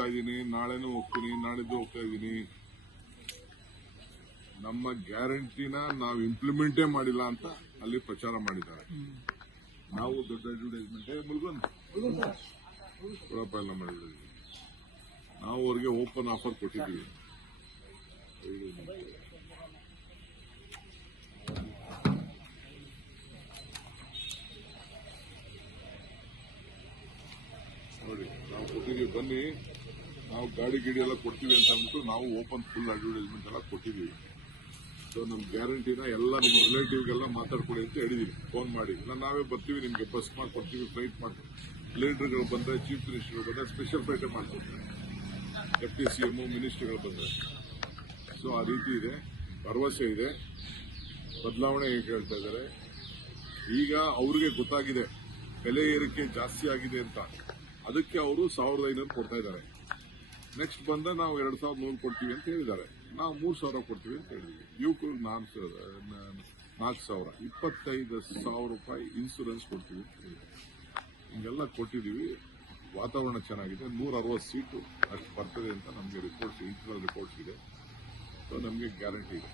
ಇದ್ದೀನಿ, ನಾಳೆನೂ ಹೋಗ್ತೀನಿ, ನಾಳಿದ್ದು ಹೋಗ್ತಾ ಇದ್ದೀನಿ. ನಮ್ಮ ಗ್ಯಾರಂಟಿನ ನಾವು ಇಂಪ್ಲಿಮೆಂಟೇ ಮಾಡಿಲ್ಲ ಅಂತ ಅಲ್ಲಿ ಪ್ರಚಾರ ಮಾಡಿದ್ದಾರೆ. ನಾವು ದೊಡ್ಡ ಅಡ್ವರ್ಟೈಸ್ಮೆಂಟ್ ಕೊಡಪ್ಪ ಎಲ್ಲ ಮಾಡಿದ್ದೀವಿ. ನಾವು ಅವ್ರಿಗೆ ಓಪನ್ ಆಫರ್ ಕೊಟ್ಟಿದ್ದೀವಿ. ನೋಡಿ, ನಾವು ಕೊಟ್ಟಿದ್ದೀವಿ, ಬನ್ನಿ, ನಾವು ಗಾಡಿ ಎಲ್ಲ ಕೊಡ್ತೀವಿ ಅಂತ ಅಂದ್ಬಿಟ್ಟು ನಾವು ಓಪನ್ ಫುಲ್ ಅಡ್ವರ್ಟೈಸ್ಮೆಂಟ್ ಎಲ್ಲ ಕೊಟ್ಟಿದ್ದೀವಿ. ಸೊ ನಮ್ಮ ಗ್ಯಾರಂಟಿನ ಎಲ್ಲ ನಿಮ್ಮ ರಿಲೇಟಿವ್ಗೆಲ್ಲ ಮಾತಾಡ್ಕೊಡಿ ಅಂತ ಹೇಳಿದೀವಿ. ಫೋನ್ ಮಾಡಿ, ನಾವೇ ಬರ್ತೀವಿ, ನಿಮಗೆ ಬಸ್ ಮಾಡ್ಕೊಡ್ತೀವಿ, ಫ್ಲೈಟ್ ಮಾಡ್ತೀವಿ. ಲೀಡರ್ಗಳು ಬಂದರೆ, ಚೀಫ್ ಮಿನಿಸ್ಟರ್ಗಳು ಬಂದರೆ ಸ್ಪೆಷಲ್ ಫ್ಲೈಟೇ ಮಾಡ್ಕೊಡ್ತೀವಿ. FTCM ಮಿನಿಸ್ಟರ್ಗಳು ಬಂದರೆ. ಸೊ ಆ ರೀತಿ ಇದೆ, ಭರವಸೆ ಇದೆ. ಬದಲಾವಣೆ ಹೇಳ್ತಾ ಇದ್ದಾರೆ. ಈಗ ಅವ್ರಿಗೆ ಗೊತ್ತಾಗಿದೆ ಬೆಲೆ ಏರಿಕೆ ಜಾಸ್ತಿ ಆಗಿದೆ ಅಂತ. ಅದಕ್ಕೆ ಅವರು 1500 ಕೊಡ್ತಾ ಇದ್ದಾರೆ. ನೆಕ್ಸ್ಟ್ ಬಂದ ನಾವು 2100 ಕೊಡ್ತೀವಿ ಅಂತ ಹೇಳಿದ್ದಾರೆ. ನಾವು 3000 ಕೊಡ್ತೀವಿ ಅಂತ ಹೇಳಿದ್ವಿ. ಯುವಕರು 4000, 25,000 ರೂಪಾಯಿ ಇನ್ಸೂರೆನ್ಸ್ ಕೊಡ್ತೀವಿ ಅಂತ ಹೇಳಿದ್ವಿ. ಹಿಂಗೆಲ್ಲ ಕೊಟ್ಟಿದ್ದೀವಿ. ವಾತಾವರಣ ಚೆನ್ನಾಗಿದೆ. 160 ಸೀಟು ಅಷ್ಟು ಬರ್ತದೆ ಅಂತ ನಮಗೆ ರಿಪೋರ್ಟ್ಸ್, ಇಂಟರ್ನಲ್ ರಿಪೋರ್ಟ್ಸ್ ಇದೆ. ಸೊ ನಮಗೆ ಗ್ಯಾರಂಟಿ ಇದೆ.